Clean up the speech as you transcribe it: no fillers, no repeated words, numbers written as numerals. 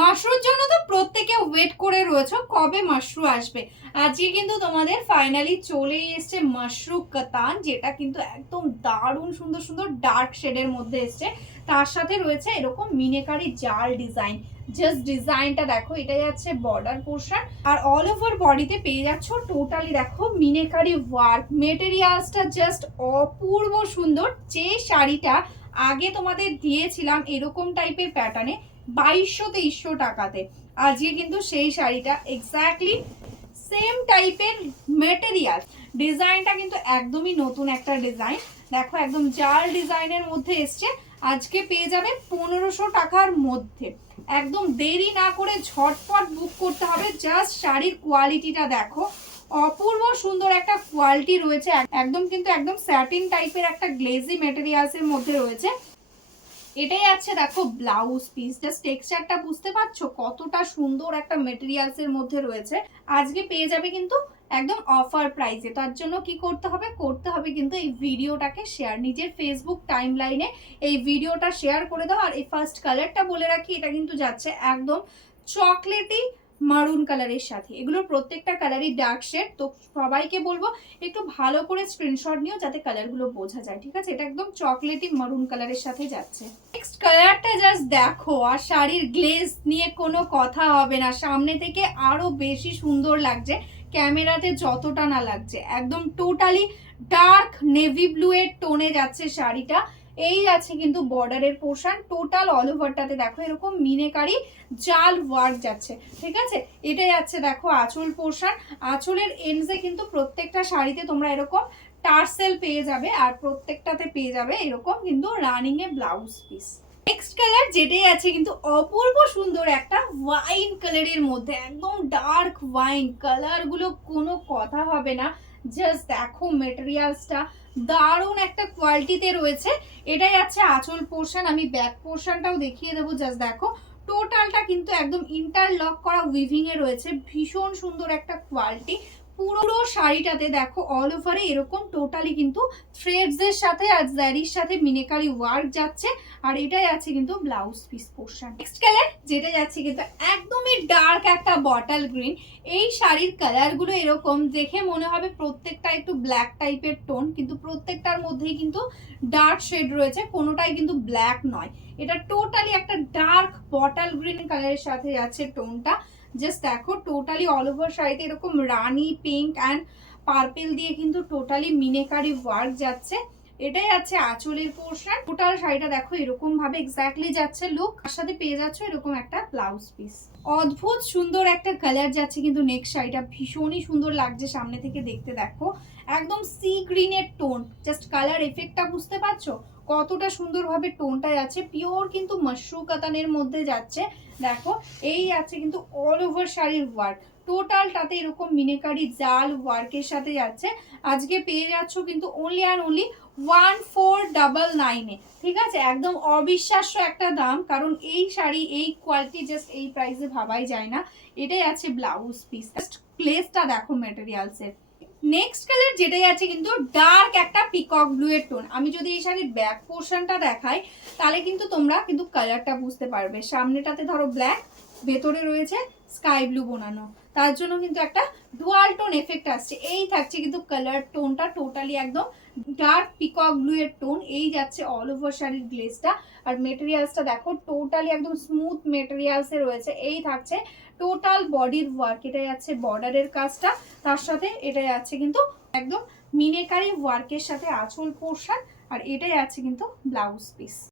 মাশরুর জন্য তো প্রত্যেকে ওয়েট করে রয়েছে কবে মাশরু আসবে। আজকে কিন্তু তোমাদের ফাইনালি চলেই এসছে মাশরু কাতান, যেটা কিন্তু একদম দারুণ সুন্দর সুন্দর ডার্ক শেডের মধ্যে এসছে। তার সাথে রয়েছে এরকম মিনেকারি জাল ডিজাইন। জাস্ট ডিজাইনটা দেখো, এটা যাচ্ছে বর্ডার পোর্শন আর অল ওভার বডিতে পেয়ে যাচ্ছ টোটালি দেখো মিনেকারি ওয়ার্ক। মেটেরিয়ালসটা জাস্ট অপূর্ব সুন্দর। যে শাড়িটা আগে তোমাদের দিয়েছিলাম এরকম টাইপের প্যাটার্নে 2200-2300 টাকাতে, আজকে কিন্তু সেই শাড়িটা এক্স্যাক্টলি সেম টাইপের মেটেরিয়াল। ডিজাইনটা কিন্তু একদমই নতুন একটা ডিজাইন। দেখো একদম জাল ডিজাইনের মধ্যে এসছে। আজকে পেয়ে যাবে 1500 টাকার মধ্যে। একদম দেরি না করে ঝটপট বুক করতে হবে। জাস্ট শাড়ির কোয়ালিটিটা দেখো, অপূর্ব সুন্দর একটা কোয়ালিটি রয়েছে। একদম কিন্তু একদম স্যাটিন টাইপের একটা গ্লেজি মেটেরিয়ালসের মধ্যে রয়েছে। এটাই আছে দেখো ব্লাউজ পিস। জাস্ট টেক্সচারটা বুঝতে পারছো কতটা সুন্দর একটা মেটেরিয়ালস এর মধ্যে রয়েছে। আজকে পেয়ে যাবে কিন্তু একদম অফার প্রাইসে। তার জন্য কি করতে হবে কিন্তু এই ভিডিওটাকে শেয়ার, নিজের ফেসবুক টাইম লাইনে এই ভিডিওটা শেয়ার করে দাও। আর এই ফার্স্ট কালারটা বলে রাখি, এটা কিন্তু যাচ্ছে একদম চকলেটি মারুন কালারের সাথে। এগুলোর প্রত্যেকটা কালারই ডার্ক শেড। তো সবাইকে বলবো একটু ভালো করে স্ক্রিনশট নিও যাতে কালারগুলো বোঝা যায়, ঠিক আছে। এটা একদম চকলেটি মারুন কালারের সাথে যাচ্ছে। নেক্সট কালারটা জাস্ট দেখো, আর শাড়ির গ্লেজ নিয়ে কোনো কথা হবে না। সামনে থেকে আরো বেশি সুন্দর লাগছে, ক্যামেরাতে যতটা না লাগছে। একদম টোটালি ডার্ক নেভি ব্লু এর টোনে যাচ্ছে শাড়িটা। এই আছে কিন্তু বর্ডারের পোর্শন। টোটাল অল ওভারটাতে দেখো এরকম মিনেকারি জাল ওয়ার্ক যাচ্ছে, ঠিক আছে। এটা যাচ্ছে দেখো আঁচল পোর্শন। আঁচলের এন্ডসে কিন্তু প্রত্যেকটা শাড়িতে তোমরা এরকম টার্সেল পেয়ে যাবে, আর প্রত্যেকটাতে পেয়ে যাবে এরকম কিন্তু রানিং এ ব্লাউজ পিস। নেক্সট কালার যেটাই আছে কিন্তু অপূর্ব সুন্দর একটা ওয়াইন কালারের মধ্যে, একদম ডার্ক ওয়াইন কালার গুলো, কোনো কথা হবে না। জাস্ট দেখো মেটেরিয়ালসটা দারুণ একটা কোয়ালিটিতে রয়েছে। এটাই আছে আঁচল পোর্শন। আমি ব্যাক পোর্শনটাও দেখিয়ে দেবো। জাস্ট দেখো টোটালটা কিন্তু একদম ইন্টারলক করা উইভিং এ রয়েছে। ভীষণ সুন্দর একটা কোয়ালিটি। পুরো শাড়িটাতে দেখো অল ওভারে এরকম টোটালি কিন্তু থ্রেডস এর সাথে আর জারির সাথে মিনেকারি ওয়ার্ক যাচ্ছে। আর এটাই আছে কিন্তু blouse piece portion. Next colour যেটা যাচ্ছে কিন্তু একদমই ডার্ক একটা বটল গ্রিন। এই শাড়ির কালার গুলো এরকম দেখে মনে হবে প্রত্যেকটা একটু ব্ল্যাক টাইপের টোন, কিন্তু প্রত্যেকটার মধ্যেই কিন্তু ডার্ক শেড রয়েছে, কোনোটাই কিন্তু ব্ল্যাক নয়। এটা টোটালি একটা ডার্ক বটল গ্রিন কালারের সাথে যাচ্ছে টোনটা। জাস্ট দেখো টোটালি অল ওভার শাড়িতে এরকম রানি পিঙ্ক অ্যান্ড পার্পেল দিয়ে কিন্তু টোটালি মিনেকারি ওয়ার্ক যাচ্ছে। এটাই আছে আঁচলের পোর্শন। টোটাল শাড়িটা দেখো এরকম ভাবে এক্স্যাক্টলি যাচ্ছে লুক। তার সাথে পেয়ে যাচ্ছ এরকম একটা ব্লাউজ পিস। অদ্ভুত সুন্দর একটা কালার যাচ্ছে কিন্তু নেক্সট শাড়িটা ভীষণই সুন্দর লাগছে সামনে থেকে দেখতে। দেখো একদম সি গ্রিনের টোন। জাস্ট কালার এফেক্টটা বুঝতে পারছো কতটা সুন্দরভাবে টোনটা যাচ্ছে। পিওর কিন্তু মাশরু কাতানের মধ্যে যাচ্ছে। দেখো এই আছে কিন্তু অল ওভার শাড়ির ওয়ার্ক। টোটালটাতে এরকম মিনেকারি জাল ওয়ার্কের সাথে যাচ্ছে। আজকে পেয়ে যাচ্ছ কিন্তু অনলি অ্যান্ড অনলি 1499 এ, ঠিক আছে। একদম অবিশ্বাস্য একটা দাম, কারণ এই শাড়ি এই কোয়ালিটি জাস্ট এই প্রাইসে ভাবাই যায় না। এটাই আছে ব্লাউজ পিস। জাস্ট প্লেসটা দেখো মেটেরিয়ালসের। নেক্সট কালার যেটাই আছে কিন্তু ডার্ক একটা পিকক ব্লু এর টোন। আমি যদি এই শাড়ির ব্যাক পোর্শনটা দেখাই তাহলে কিন্তু তোমরা কিন্তু কালারটা বুঝতে পারবে। সামনেটাতে ধরো ব্ল্যাক, ভেতরে রয়েছে স্কাই ব্লু বোনানো, তার জন্য কিন্তু একটা ডুয়াল টোন এফেক্ট আসছে। এই থাকছে কিন্তু কালার টোনটা টোটালি একদম ডার্ক পিকক ব্লু এর টোন। এই যাচ্ছে অল ওভার শাড়ির গ্লেজটা। আর মেটেরিয়ালসটা দেখো টোটালি একদম স্মুথ মেটেরিয়ালসে রয়েছে। এই থাকছে টোটাল বডির ওয়ার্ক। এটাই আছে বর্ডারের কাজটা, তার সাথে এটাই আছে কিন্তু একদম মিনেকারি ওয়ার্কের সাথে আঁচল পোর্শন। আর এটাই আছে কিন্তু ব্লাউজ পিস।